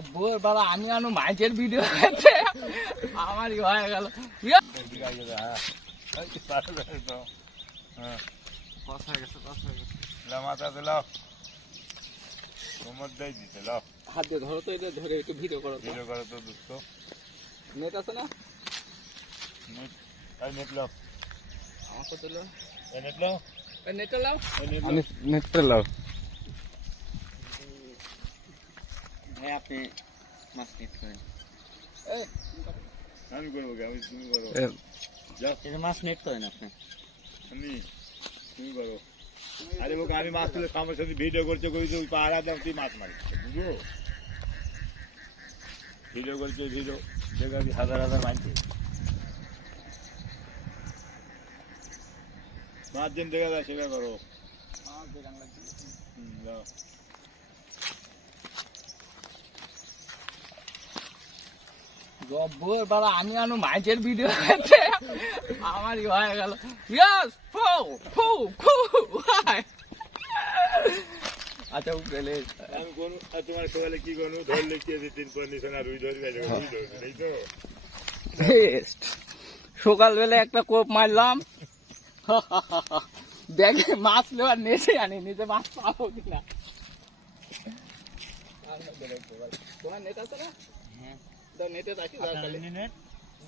জব্বর বাবা আমি আনো মাইকের ভিডিও করতে আমারই হয়ে গেল। হয়ে হয়ে লাও। হাত দিয়ে ধরো তো এটা ধরে একটু ভিডিও করো ভিডিও করে তো দুঃখ নেট আছে না? নেট নেট লাও। আমার কত লো নেট লাও। নেটটা লাও। নেট লাও ভাই আপনি মাছ নেট করেন এই আমি করব? আমি তুমি করো যাও মাছ নেট করেন আপনি আমি তুমি করো আরে ওকে আমি মাছ তুলে সামনে সাথে ভিডিও করছে কই তুই পাহাড়া দাও তুই মাছ মারিস। বুঝলো? ভিডিও করছে ভিডিও দেখে আমি হাজার হাজার মানছে মাছ দিন দেখা যায় সেটা করো। হুম, যাও। জব্বর বাবা আমি আনো মাইকের ভিডিও আমারই হয়ে গেল। ইয়েস ফু ফু ফু আচ্ছা আমি কোন তোমার সকালে কি করব ধরলে কি আছে তিন আর রুই ধরবে রুই ধরবে এই তো? বেস্ট সকালবেলা একটা কোপ মারলাম। ব্যাগে মাছ নেওয়ার নেটে আনি নিজে মাছ পাবো কিনা? তোমার আছে না? দাও নেটে রাখি দাও তাহলে।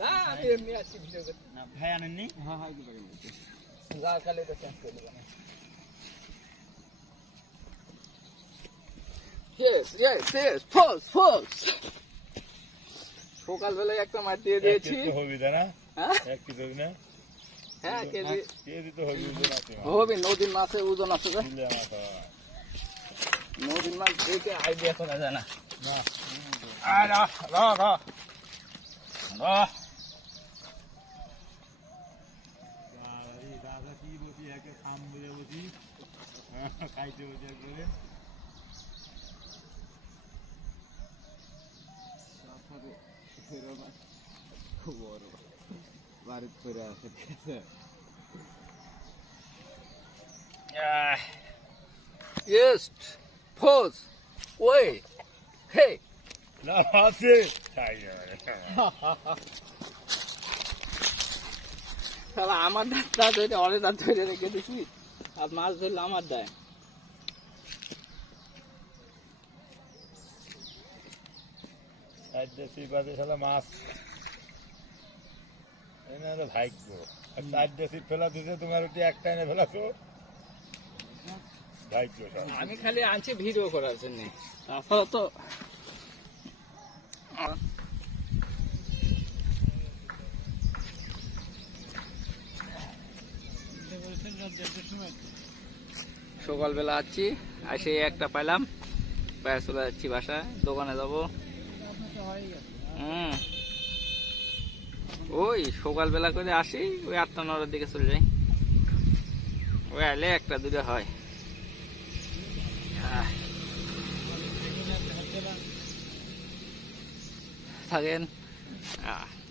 না আমি এমনি আছি ভিডিও করতে। ভাই আনেননি হ্যাঁ হ্যাঁ যা কালে এটা চেঞ্জ করে দেবেন। Yes, yes, yes, false, false. সকালবেলায় একটা মার দিয়ে দিয়েছি। হবি না? হ্যাঁ? এক কেজি না? হ্যাঁ কেজি। কেজি তো হবি ওজন আছে হবে নদীর মাছের ওজন আছে নদীর মাছ দেখে আইডিয়া করা যায় না। না। আয় রা রা রা রা দাদা কি বসি একে খাম বুঝে বসি খাইতে বসে একবারে বাড়িতে করে আসে ঠিক আছে East, pause, way, hey. না আছে আমার ধরে অনেক দাঁত ধরে রেখে দিছি। আর মাছ ধরলে আমার দেয়। দেশি বাদে শালা মাছ। এনে হলো ভাগ্য। আর চার দেশি ফেলা দিতে তোমার ওটি একটা এনে ফেলাছো? ভাগ্য আমি খালি আনছি ভিডিও করার জন্য। তাছাড়া তো সকালবেলা আছি আসে একটা পাইলাম বাইরে চলে যাচ্ছি বাসায়, দোকানে যাব। হুম। ওই সকালবেলা করে আসি, ওই আটটা নটার দিকে চলে যাই। ওই আলে একটা দুটো হয়। reparieren. Ja.